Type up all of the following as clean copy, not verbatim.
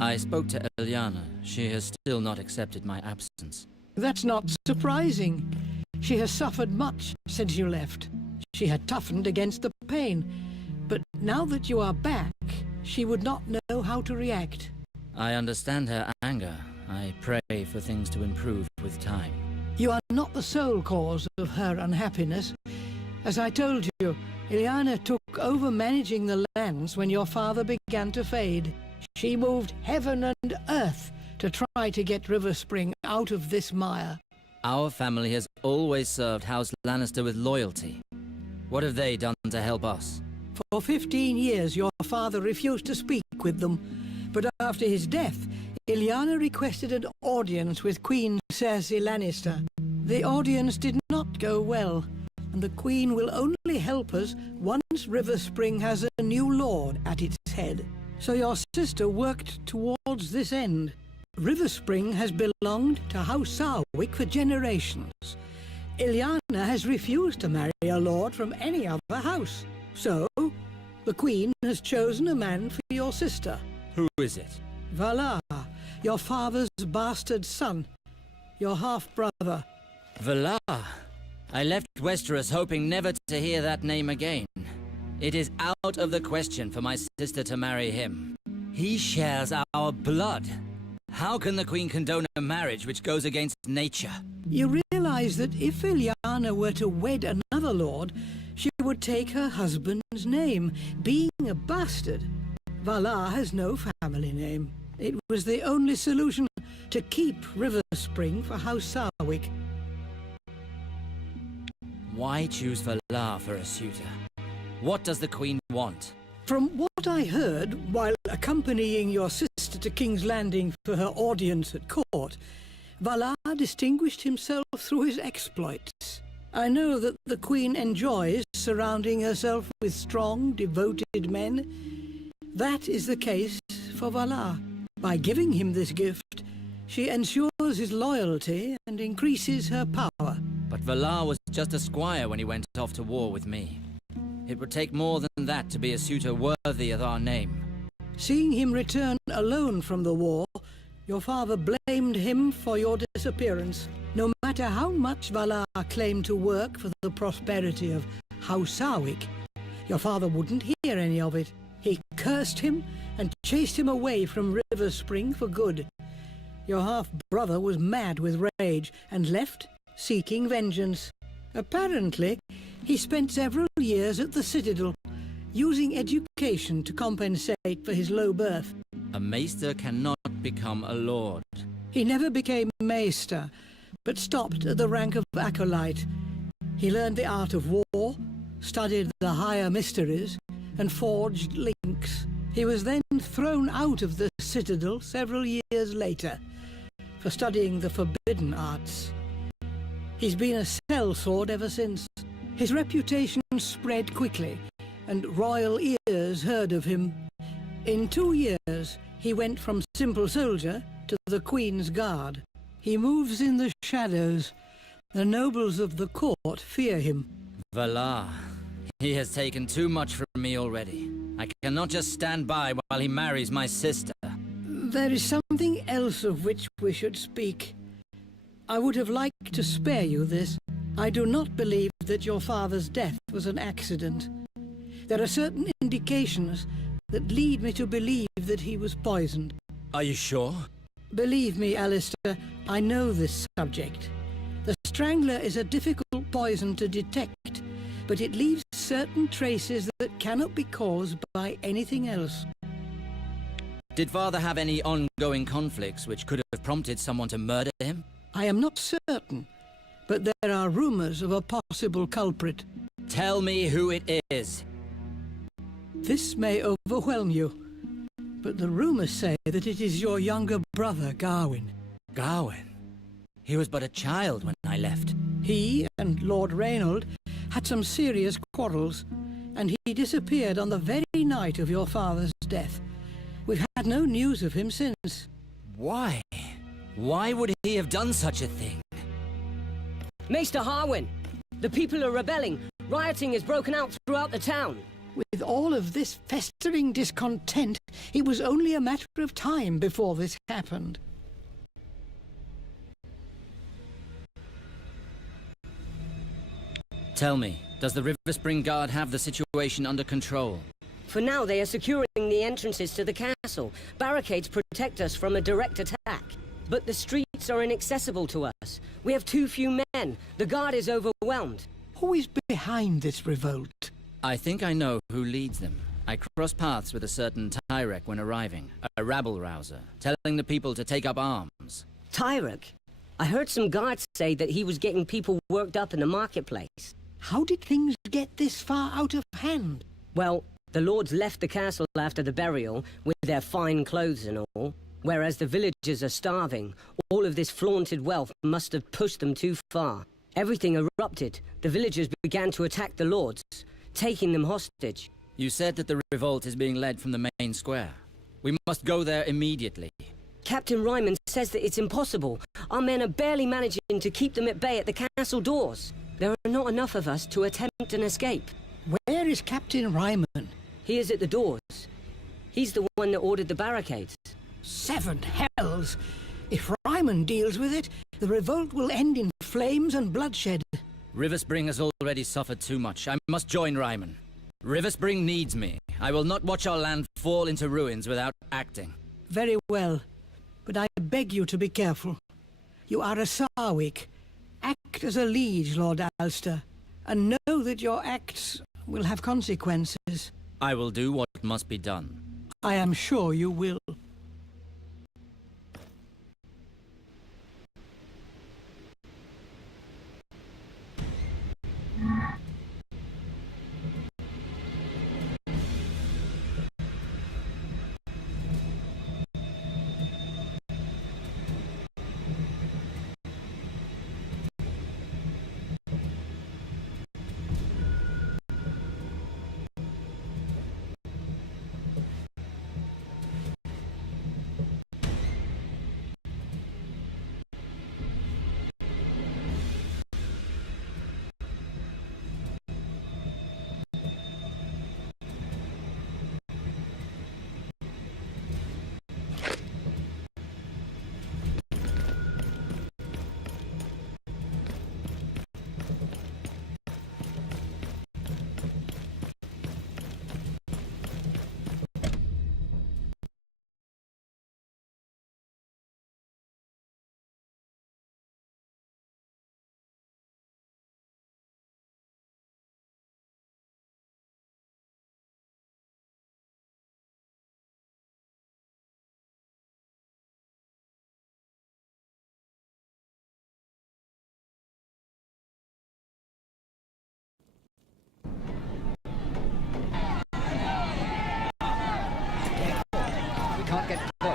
I spoke to Ilyana. She has still not accepted my absence. That's not surprising. She has suffered much since you left. She had toughened against the pain. But now that you are back, she would not know how to react. I understand her anger. I pray for things to improve with time. You are not the sole cause of her unhappiness. As I told you, Ilyana took over managing the lands when your father began to fade. She moved heaven and earth to try to get Riverspring out of this mire. Our family has always served House Lannister with loyalty. What have they done to help us? For 15 years your father refused to speak with them, but after his death, Ilyana requested an audience with Queen Cersei Lannister. The audience did not go well, and the Queen will only help us once Riverspring has a new lord at its head. So your sister worked towards this end. Riverspring has belonged to House Sarwick for generations. Ilyana has refused to marry a lord from any other house. So, the Queen has chosen a man for your sister. Who is it? Valar, your father's bastard son. Your half-brother. Valar? I left Westeros hoping never to hear that name again. It is out of the question for my sister to marry him. He shares our blood. How can the Queen condone a marriage which goes against nature? You realize that if Ilyana were to wed another lord, she would take her husband's name. Being a bastard, Valar has no family name. It was the only solution to keep Riverspring for House Sarwick. Why choose Valar for a suitor? What does the Queen want? From what I heard while accompanying your sister to King's Landing for her audience at court, Valar distinguished himself through his exploits. I know that the Queen enjoys surrounding herself with strong, devoted men. That is the case for Valar. By giving him this gift, she ensures his loyalty and increases her power. But Valar was just a squire when he went off to war with me. It would take more than that to be a suitor worthy of our name. Seeing him return alone from the war, your father blamed him for your disappearance. No matter how much Valar claimed to work for the prosperity of House Sarwick, your father wouldn't hear any of it. He cursed him and chased him away from Riverspring for good. Your half-brother was mad with rage and left seeking vengeance. Apparently, he spent several years at the Citadel, using education to compensate for his low birth. A maester cannot become a lord. He never became maester, but stopped at the rank of acolyte. He learned the art of war, studied the higher mysteries, and forged links. He was then thrown out of the Citadel several years later for studying the forbidden arts. He's been a sellsword ever since. His reputation spread quickly, and royal ears heard of him. In 2 years, he went from simple soldier to the Queen's Guard. He moves in the shadows. The nobles of the court fear him. Valar. He has taken too much from me already. I cannot just stand by while he marries my sister. There is something else of which we should speak. I would have liked to spare you this. I do not believe that your father's death was an accident. There are certain indications that lead me to believe that he was poisoned. Are you sure? Believe me, Alistair, I know this subject. The Strangler is a difficult poison to detect, but it leaves certain traces that cannot be caused by anything else. Did father have any ongoing conflicts which could have prompted someone to murder him? I am not certain, but there are rumors of a possible culprit. Tell me who it is. This may overwhelm you, but the rumors say that it is your younger brother, Garwin. Garwin? He was but a child when I left. He and Lord Reynold had some serious quarrels, and he disappeared on the very night of your father's death. We've had no news of him since. Why? Why would he have done such a thing? Maester Harwin, the people are rebelling. Rioting has broken out throughout the town. With all of this festering discontent, it was only a matter of time before this happened. Tell me, does the River Spring Guard have the situation under control? For now, they are securing the entrances to the castle. Barricades protect us from a direct attack. But the streets are inaccessible to us. We have too few men. The guard is overwhelmed. Who is behind this revolt? I think I know who leads them. I crossed paths with a certain Tyrek when arriving, a rabble-rouser, telling the people to take up arms. Tyrek? I heard some guards say that he was getting people worked up in the marketplace. How did things get this far out of hand? Well, the lords left the castle after the burial, with their fine clothes and all. Whereas the villagers are starving, all of this flaunted wealth must have pushed them too far. Everything erupted. The villagers began to attack the lords, taking them hostage. You said that the revolt is being led from the main square. We must go there immediately. Captain Ryman says that it's impossible. Our men are barely managing to keep them at bay at the castle doors. There are not enough of us to attempt an escape. Where is Captain Ryman? He is at the doors. He's the one that ordered the barricades. 7 hells! If Ryman deals with it, the revolt will end in flames and bloodshed. River Spring has already suffered too much. I must join Ryman. River Spring needs me. I will not watch our land fall into ruins without acting. Very well, but I beg you to be careful. You are a Sarwick. Act as a liege, Lord Alster, and know that your acts will have consequences. I will do what must be done. I am sure you will. Can't get close.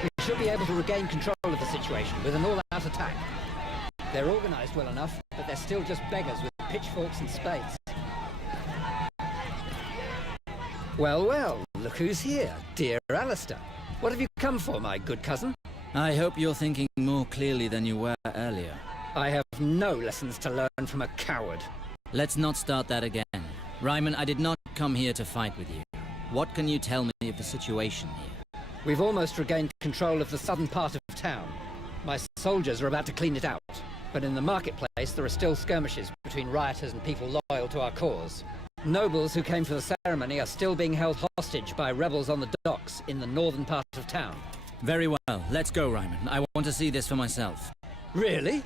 We should be able to regain control of the situation with an all-out attack. They're organized well enough, but they're still just beggars with pitchforks and spades. Well, well, look who's here, dear Alistair. What have you come for, my good cousin? I hope you're thinking more clearly than you were earlier. I have no lessons to learn from a coward. Let's not start that again. Ryman, I did not come here to fight with you. What can you tell me of the situation here? We've almost regained control of the southern part of town. My soldiers are about to clean it out. But in the marketplace, there are still skirmishes between rioters and people loyal to our cause. Nobles who came for the ceremony are still being held hostage by rebels on the docks in the northern part of town. Very well. Let's go, Ryman. I want to see this for myself. Really?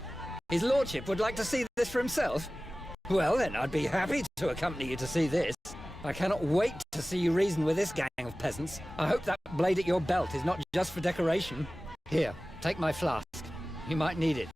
His lordship would like to see this for himself? Well, then, I'd be happy to accompany you to see this. I cannot wait to see you reason with this gang of peasants. I hope that blade at your belt is not just for decoration. Here, take my flask. You might need it.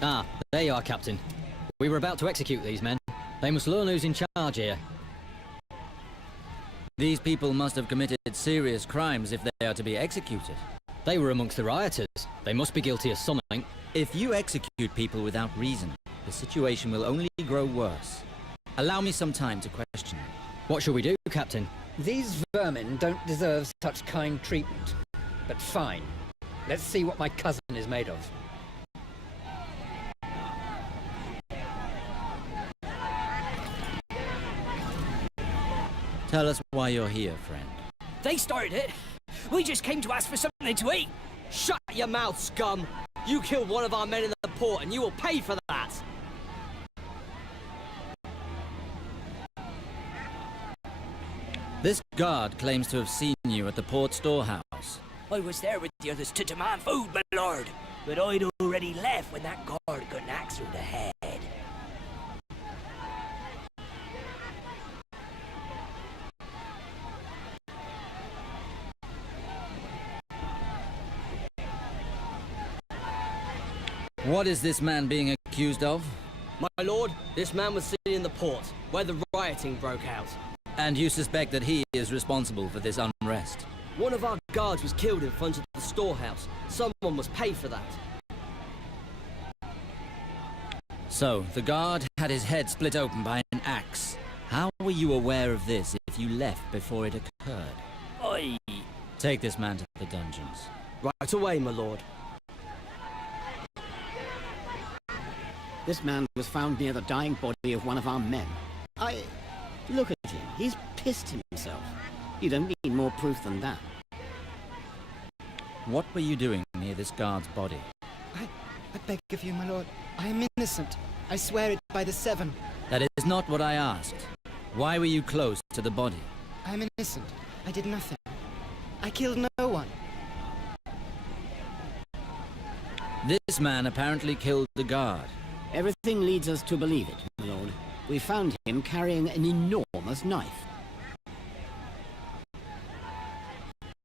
Ah, there you are, Captain. We were about to execute these men. They must learn who's in charge here. These people must have committed serious crimes if they are to be executed. They were amongst the rioters. They must be guilty of something. If you execute people without reason, the situation will only grow worse. Allow me some time to question them. What shall we do, Captain? These vermin don't deserve such kind treatment. But fine. Let's see what my cousin is made of. Tell us why you're here, friend. They started it. We just came to ask for something to eat. Shut your mouth, scum! You killed one of our men in the port, and you will pay for that! This guard claims to have seen you at the port storehouse. I was there with the others to demand food, my lord. But I'd already left when that guard got an axe through the head. What is this man being accused of? My lord, this man was seen in the port, where the rioting broke out. And you suspect that he is responsible for this unrest? One of our guards was killed in front of the storehouse. Someone must pay for that. So, the guard had his head split open by an axe. How were you aware of this if you left before it occurred? Take this man to the dungeons. Right away, my lord. This man was found near the dying body of one of our men. Look at him. He's pissed himself. You don't need more proof than that. What were you doing near this guard's body? I beg of you, my lord. I am innocent. I swear it by the Seven. That is not what I asked. Why were you close to the body? I am innocent. I did nothing. I killed no one. This man apparently killed the guard. Everything leads us to believe it, my lord. We found him carrying an enormous knife.